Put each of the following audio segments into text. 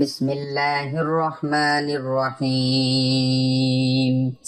بسم اللہ الرحمن الرحیم۔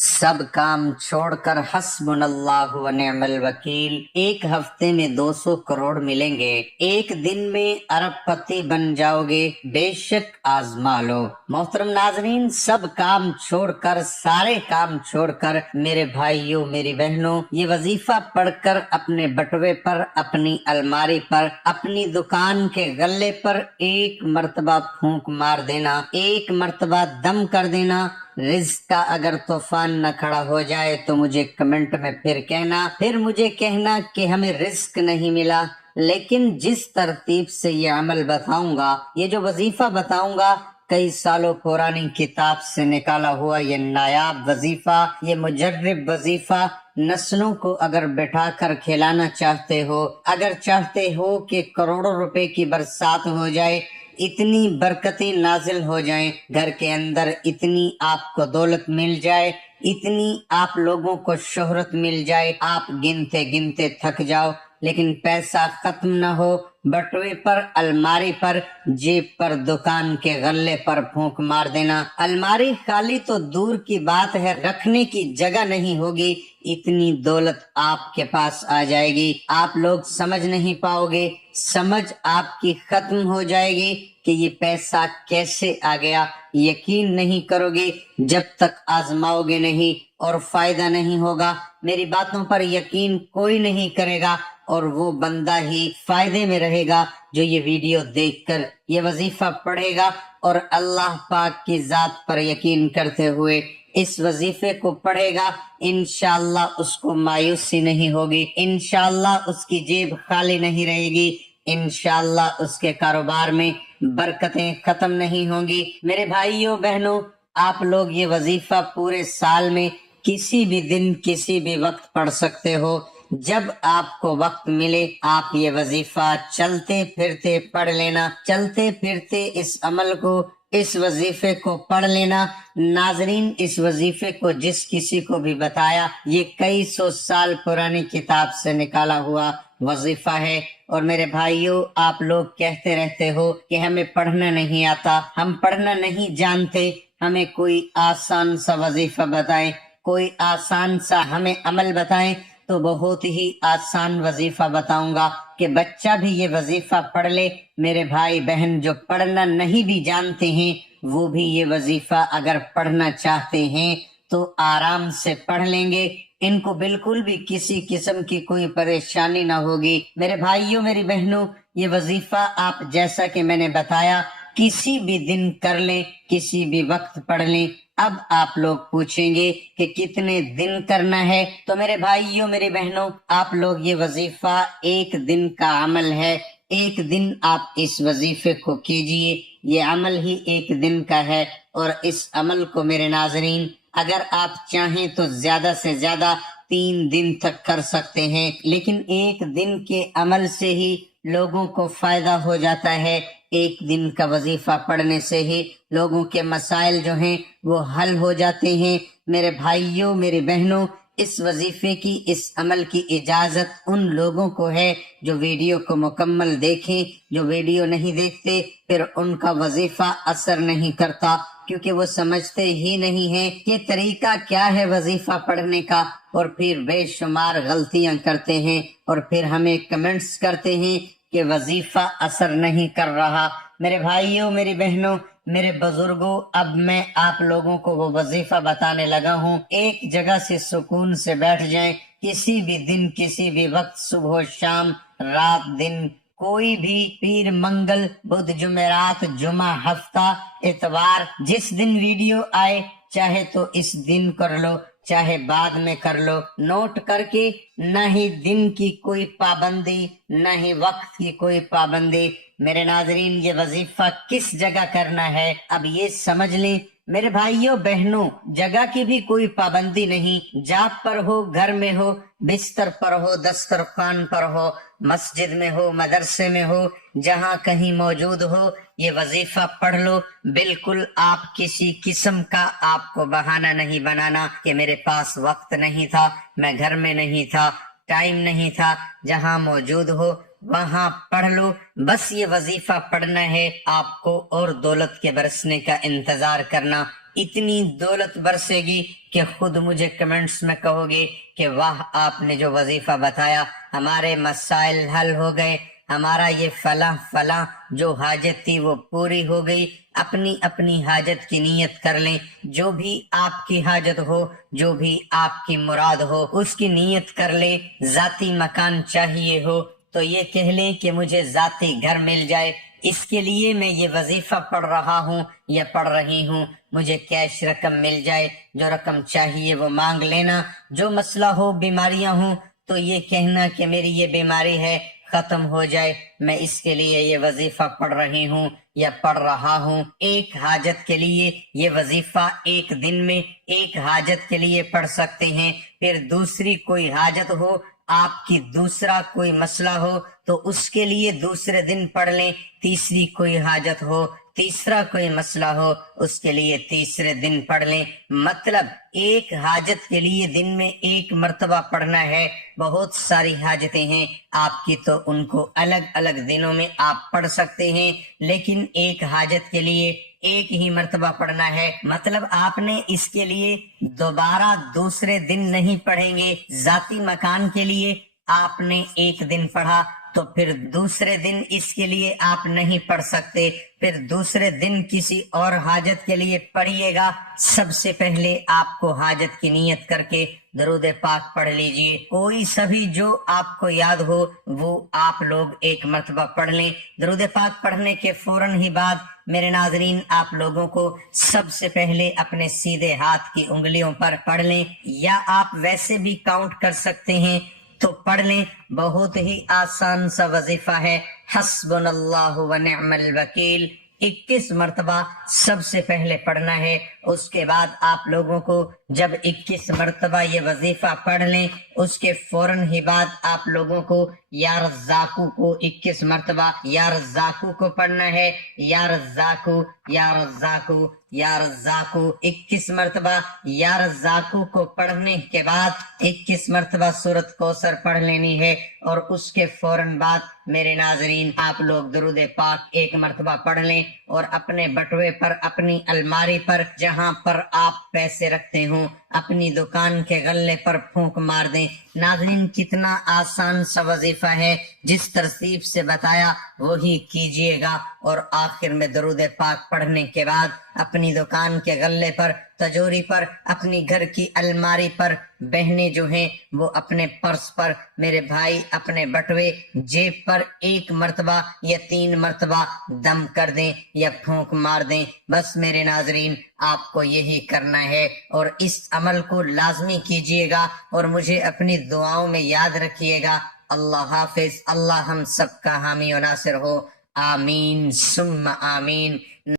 سب کام چھوڑ کر حسبنا اللہ و نعم الوکیل۔ ایک ہفتے میں 200 کروڑ ملیں گے، ایک دن میں ارب پتی بن جاؤ گے، بے شک آزما لو۔ محترم ناظرین، سب کام چھوڑ کر، سارے کام چھوڑ کر میرے بھائیوں میری بہنوں، یہ وظیفہ پڑھ کر اپنے بٹوے پر، اپنی الماری پر، اپنی دکان کے غلے پر ایک مرتبہ پھونک مار دینا، ایک مرتبہ دم کر دینا۔ رزق کا اگر طوفان نہ کھڑا ہو جائے تو مجھے کمنٹ میں پھر مجھے کہنا کہ ہمیں رزق نہیں ملا۔ لیکن جس ترتیب سے یہ عمل بتاؤں گا، یہ جو وظیفہ بتاؤں گا، کئی سالوں پرانی کتاب سے نکالا ہوا یہ نایاب وظیفہ، یہ مجرب وظیفہ، نسلوں کو اگر بٹھا کر کھلانا چاہتے ہو، اگر چاہتے ہو کہ کروڑوں روپے کی برسات ہو جائے، اتنی برکتیں نازل ہو جائیں گھر کے اندر، اتنی آپ کو دولت مل جائے، اتنی آپ لوگوں کو شہرت مل جائے، آپ گنتے گنتے تھک جاؤ لیکن پیسہ ختم نہ ہو، بٹوے پر، الماری پر، جیب پر، دکان کے غلے پر پھونک مار دینا۔ الماری خالی تو دور کی بات ہے، رکھنے کی جگہ نہیں ہوگی، اتنی دولت آپ کے پاس آ جائے گی، آپ لوگ سمجھ نہیں پاؤ گے، سمجھ آپ کی ختم ہو جائے گی کہ یہ پیسہ کیسے آ گیا۔ یقین نہیں کرو گے جب تک آزماؤ گے نہیں، اور فائدہ نہیں ہوگا۔ میری باتوں پر یقین کوئی نہیں کرے گا، اور وہ بندہ ہی فائدے میں رہے گا جو یہ ویڈیو دیکھ کر یہ وظیفہ پڑھے گا اور اللہ پاک کی ذات پر یقین کرتے ہوئے اس وظیفے کو پڑھے گا۔ انشاءاللہ اس کو مایوسی نہیں ہوگی، انشاءاللہ اس کی جیب خالی نہیں رہے گی، انشاءاللہ اس کے کاروبار میں برکتیں ختم نہیں ہوں گی۔ میرے بھائیوں بہنوں، آپ لوگ یہ وظیفہ پورے سال میں کسی بھی دن، کسی بھی وقت پڑھ سکتے ہو۔ جب آپ کو وقت ملے آپ یہ وظیفہ چلتے پھرتے پڑھ لینا، چلتے پھرتے اس عمل کو، اس وظیفے کو پڑھ لینا۔ ناظرین، اس وظیفے کو جس کسی کو بھی بتایا، یہ کئی سو سال پرانی کتاب سے نکالا ہوا وظیفہ ہے۔ اور میرے بھائیوں، آپ لوگ کہتے رہتے ہو کہ ہمیں پڑھنا نہیں آتا، ہم پڑھنا نہیں جانتے، ہمیں کوئی آسان سا وظیفہ بتائیں، کوئی آسان سا ہمیں عمل بتائیں۔ تو بہت ہی آسان وظیفہ بتاؤں گا کہ بچہ بھی یہ وظیفہ پڑھ لے۔ میرے بھائی بہن جو پڑھنا نہیں بھی جانتے ہیں، وہ بھی یہ وظیفہ اگر پڑھنا چاہتے ہیں تو آرام سے پڑھ لیں گے، ان کو بالکل بھی کسی قسم کی کوئی پریشانی نہ ہوگی۔ میرے بھائیوں میری بہنوں، یہ وظیفہ آپ جیسا کہ میں نے بتایا کسی بھی دن کر لیں، کسی بھی وقت پڑھ لیں۔ اب آپ لوگ پوچھیں گے کہ کتنے دن کرنا ہے؟ تو میرے بھائیوں میری بہنوں، آپ لوگ یہ وظیفہ ایک دن کا عمل ہے، ایک دن آپ اس وظیفے کو کیجئے، یہ عمل ہی ایک دن کا ہے۔ اور اس عمل کو میرے ناظرین اگر آپ چاہیں تو زیادہ سے زیادہ 3 دن تک کر سکتے ہیں، لیکن ایک دن کے عمل سے ہی لوگوں کو فائدہ ہو جاتا ہے۔ ایک دن کا وظیفہ پڑھنے سے ہی لوگوں کے مسائل جو ہیں وہ حل ہو جاتے ہیں۔ میرے بھائیوں میری بہنوں، اس وظیفے کی، اس عمل کی اجازت ان لوگوں کو ہے جو ویڈیو کو مکمل دیکھیں۔ جو ویڈیو نہیں دیکھتے پھر ان کا وظیفہ اثر نہیں کرتا، کیونکہ وہ سمجھتے ہی نہیں ہیں کہ طریقہ کیا ہے وظیفہ پڑھنے کا، اور پھر بے شمار غلطیاں کرتے ہیں، اور پھر ہمیں کمنٹس کرتے ہیں کہ وظیفہ اثر نہیں کر رہا۔ میرے بھائیوں میری بہنوں میرے بزرگوں، اب میں آپ لوگوں کو وہ وظیفہ بتانے لگا ہوں۔ ایک جگہ سے سکون سے بیٹھ جائیں، کسی بھی دن، کسی بھی وقت، صبح و شام، رات دن، کوئی بھی، پیر منگل بدھ جمعرات جمعہ ہفتہ اتوار، جس دن ویڈیو آئے چاہے تو اس دن کر لو چاہے بعد میں کر لو، نوٹ کر کے، نہ ہی دن کی کوئی پابندی نہ ہی وقت کی کوئی پابندی۔ میرے ناظرین، یہ وظیفہ کس جگہ کرنا ہے اب یہ سمجھ لیں۔ میرے بھائیوں بہنوں، جگہ کی بھی کوئی پابندی نہیں، جاب پر ہو، گھر میں ہو، بستر پر ہو، دسترخوان پر ہو، مسجد میں ہو، مدرسے میں ہو، جہاں کہیں موجود ہو، یہ وظیفہ پڑھ لو۔ بالکل آپ کسی قسم کا آپ کو بہانہ نہیں بنانا کہ میرے پاس وقت نہیں تھا، میں گھر میں نہیں تھا، ٹائم نہیں تھا۔ جہاں موجود ہو وہاں پڑھ لو، بس یہ وظیفہ پڑھنا ہے آپ کو، اور دولت کے برسنے کا انتظار کرنا۔ اتنی دولت برسے گی کہ خود مجھے کمنٹس میں کہو گے کہ واہ آپ نے جو وظیفہ بتایا ہمارے مسائل حل ہو گئے، ہمارا یہ فلاں فلاں جو حاجت تھی وہ پوری ہو گئی۔ اپنی اپنی حاجت کی نیت کر لیں، جو بھی آپ کی حاجت ہو، جو بھی آپ کی مراد ہو اس کی نیت کر لیں۔ ذاتی مکان چاہیے ہو تو یہ کہہ لیں کہ مجھے ذاتی گھر مل جائے، اس کے لیے میں یہ وظیفہ پڑھ رہا ہوں یا پڑھ رہی ہوں۔ مجھے کیش رقم مل جائے، جو رقم چاہیے وہ مانگ لینا۔ جو مسئلہ ہو، بیماریاں ہوں تو یہ کہنا کہ میری یہ بیماری ہے، ختم ہو جائے، میں اس کے لیے یہ وظیفہ پڑھ رہی ہوں یا پڑھ رہا ہوں۔ ایک حاجت کے لیے یہ وظیفہ ایک دن میں ایک حاجت کے لیے پڑھ سکتے ہیں، پھر دوسری کوئی حاجت ہو آپ کی، دوسرا کوئی مسئلہ ہو تو اس کے لیے دوسرے دن پڑھ لیں۔ تیسری کوئی حاجت ہو، تیسرا کوئی مسئلہ ہو اس کے لیے تیسرے دن پڑھ لیں۔ مطلب ایک حاجت کے لیے دن میں ایک مرتبہ پڑھنا ہے۔ بہت ساری حاجتیں ہیں آپ کی تو ان کو الگ الگ دنوں میں آپ پڑھ سکتے ہیں، لیکن ایک حاجت کے لیے ایک ہی مرتبہ پڑھنا ہے۔ مطلب آپ نے اس کے لیے دوبارہ دوسرے دن نہیں پڑھیں گے۔ ذاتی مکان کے لیے آپ نے ایک دن پڑھا تو پھر دوسرے دن اس کے لیے آپ نہیں پڑھ سکتے، پھر دوسرے دن کسی اور حاجت کے لیے پڑھیے گا۔ سب سے پہلے آپ کو حاجت کی نیت کر کے درود پاک پڑھ لیجئے، کوئی سبھی جو آپ کو یاد ہو وہ آپ لوگ ایک مرتبہ پڑھ لیں۔ درود پاک پڑھنے کے فوراً ہی بعد میرے ناظرین آپ لوگوں کو سب سے پہلے اپنے سیدھے ہاتھ کی انگلیوں پر پڑھ لیں، یا آپ ویسے بھی کاؤنٹ کر سکتے ہیں تو پڑھ لیں۔ بہت ہی آسان سا وظیفہ ہے، حسبنا اللہ ونعم الوکیل، 21 مرتبہ سب سے پہلے پڑھنا ہے۔ اس کے بعد آپ لوگوں کو جب 21 مرتبہ یہ وظیفہ پڑھ لیں، اس کے فوراً ہی بعد آپ لوگوں کو یا رزاقو کو 21 مرتبہ یا رزاقو کو پڑھنا ہے، یا رزاقو یا رزاقو یا رزاقو 21 مرتبہ۔ یا رزاقو کو پڑھنے کے بعد 21 مرتبہ سورۃ کوثر پڑھ لینی ہے، اور اس کے فوراً بعد میرے ناظرین آپ لوگ درود پاک ایک مرتبہ پڑھ لیں، اور اپنے بٹوے پر، اپنی الماری پر، جہاں پر آپ پیسے رکھتے ہوں، اپنی دکان کے غلے پر پھونک مار دیں۔ ناظرین کتنا آسان سا وظیفہ ہے، جس ترتیب سے بتایا وہی کیجئے گا، اور آخر میں درود پاک پڑھنے کے بعد اپنی دکان کے غلے پر، تجوری پر، اپنی گھر کی الماری پر، بہنیں جو ہیں وہ اپنے پرس پر، میرے بھائی اپنے بٹوے جیب پر ایک مرتبہ یا 3 مرتبہ دم کر دیں یا پھونک مار دیں۔ بس میرے ناظرین آپ کو یہی کرنا ہے، اور اس عمل کو لازمی کیجئے گا، اور مجھے اپنی دعاؤں میں یاد رکھیے گا۔ اللہ حافظ، اللہ ہم سب کا حامی و ناصر ہو، آمین ثم آمین۔